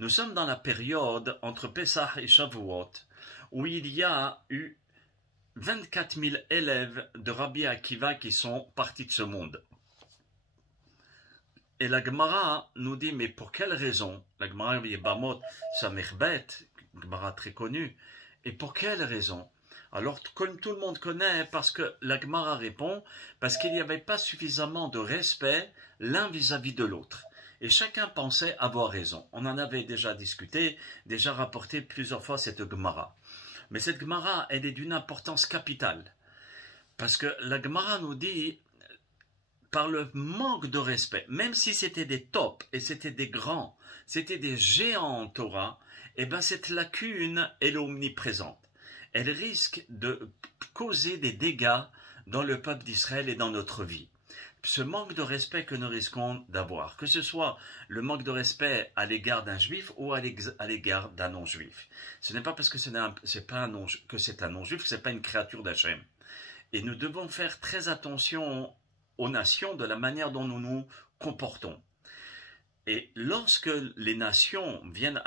Nous sommes dans la période entre Pessah et Shavuot, où il y a eu 24 000 élèves de Rabbi Akiva qui sont partis de ce monde. Et la Gemara nous dit, mais pour quelle raison? La Gemara Yebamot Samerbet, Gemara très connue, et pour quelle raison? Alors, comme tout le monde connaît, parce que la Gemara répond, parce qu'il n'y avait pas suffisamment de respect l'un vis-à-vis de l'autre. Et chacun pensait avoir raison. On en avait déjà discuté, déjà rapporté plusieurs fois cette Gemara. Mais cette Gemara, elle est d'une importance capitale. Parce que la Gemara nous dit, par le manque de respect, même si c'était des tops et c'était des grands, c'était des géants en Torah, eh bien cette lacune, elle est omniprésente. Elle risque de causer des dégâts dans le peuple d'Israël et dans notre vie. Ce manque de respect que nous risquons d'avoir, que ce soit le manque de respect à l'égard d'un juif ou à l'égard d'un non-juif. Ce n'est pas parce que c'est un non-juif que c'est pas une créature d'Hachem. Et nous devons faire très attention aux nations de la manière dont nous nous comportons. Et lorsque les nations viennent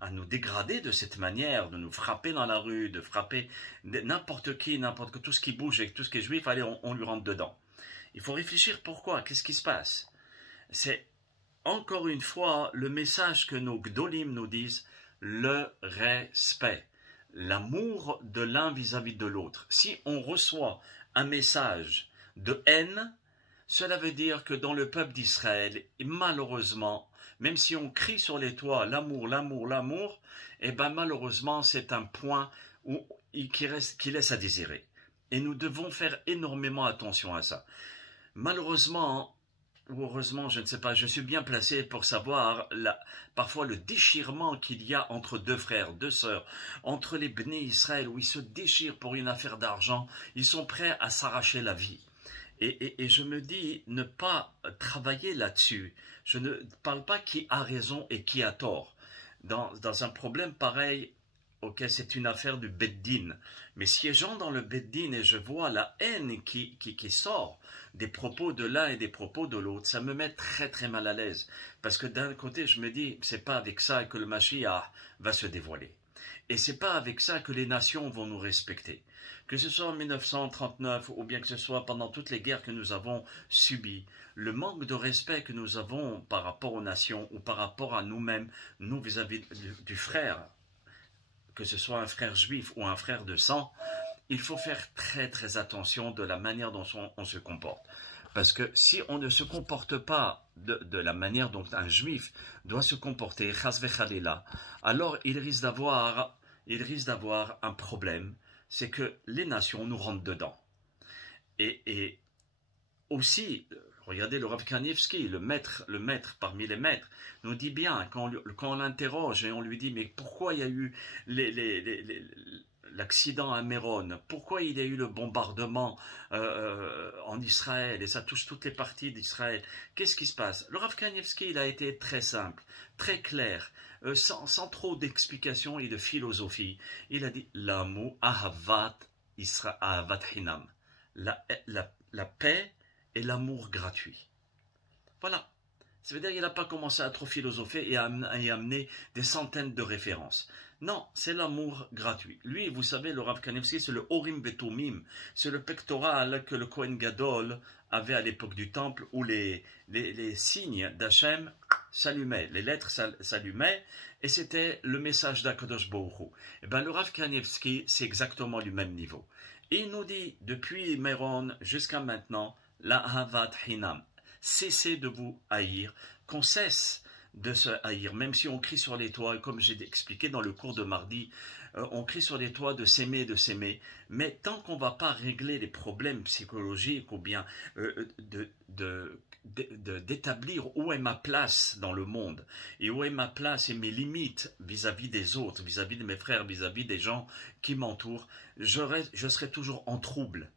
à nous dégrader de cette manière, de nous frapper dans la rue, de frapper n'importe qui, tout ce qui bouge et tout ce qui est juif, allez, on lui rentre dedans. Il faut réfléchir pourquoi, qu'est-ce qui se passe? C'est encore une fois le message que nos gdolim nous disent, le respect, l'amour de l'un vis-à-vis de l'autre. Si on reçoit un message de haine, cela veut dire que dans le peuple d'Israël, malheureusement, même si on crie sur les toits l'amour, l'amour, l'amour, eh ben malheureusement c'est un point qui laisse à désirer. Et nous devons faire énormément attention à ça. Malheureusement, ou heureusement, je ne sais pas, je suis bien placé pour savoir parfois le déchirement qu'il y a entre deux frères, deux sœurs, entre les Bnei Israël, où ils se déchirent pour une affaire d'argent, ils sont prêts à s'arracher la vie. Et je me dis, ne pas travailler là-dessus. Je ne parle pas qui a raison et qui a tort. Dans un problème pareil, ok, c'est une affaire du Beddin. Mais siégeant dans le Beddin et je vois la haine qui sort des propos de l'un et des propos de l'autre, ça me met très très mal à l'aise. Parce que d'un côté, je me dis, c'est pas avec ça que le Mashiach va se dévoiler. Et c'est pas avec ça que les nations vont nous respecter. Que ce soit en 1939 ou bien que ce soit pendant toutes les guerres que nous avons subies, le manque de respect que nous avons par rapport aux nations ou par rapport à nous-mêmes, nous vis-à-vis du frère, que ce soit un frère juif ou un frère de sang, il faut faire très très attention de la manière dont on se comporte. Parce que si on ne se comporte pas de la manière dont un juif doit se comporter, alors il risque d'avoir un problème, c'est que les nations nous rentrent dedans. Et aussi, regardez le Rav Kanievski, le maître parmi les maîtres, nous dit bien, quand on l'interroge et on lui dit, mais pourquoi il y a eu l'accident à Méron, pourquoi il y a eu le bombardement en Israël, et ça touche toutes les parties d'Israël, qu'est-ce qui se passe? Le Rav Kanievski, il a été très simple, très clair, sans trop d'explications et de philosophie. Il a dit, l'amour, ahavat hinam, la paix et l'amour gratuit. Voilà. Ça veut dire qu'il n'a pas commencé à trop philosopher et à amener des centaines de références. Non, c'est l'amour gratuit. Lui, vous savez, le Rav Kanievski, c'est le Orim Betumim, c'est le pectoral que le Kohen Gadol avait à l'époque du temple, où les signes d'Hachem s'allumaient, les lettres s'allumaient, et c'était le message d'Akadosh Baruch Hu. Et bien, le Rav Kanievski, c'est exactement du même niveau. Et il nous dit, depuis Méron jusqu'à maintenant, la Havat Hinam, cessez de vous haïr, qu'on cesse de se haïr, même si on crie sur les toits, et comme j'ai expliqué dans le cours de mardi, on crie sur les toits de s'aimer, mais tant qu'on ne va pas régler les problèmes psychologiques ou bien d'établir où est ma place dans le monde et où est ma place et mes limites vis-à-vis des autres, vis-à-vis de mes frères, vis-à-vis des gens qui m'entourent, je serai toujours en trouble.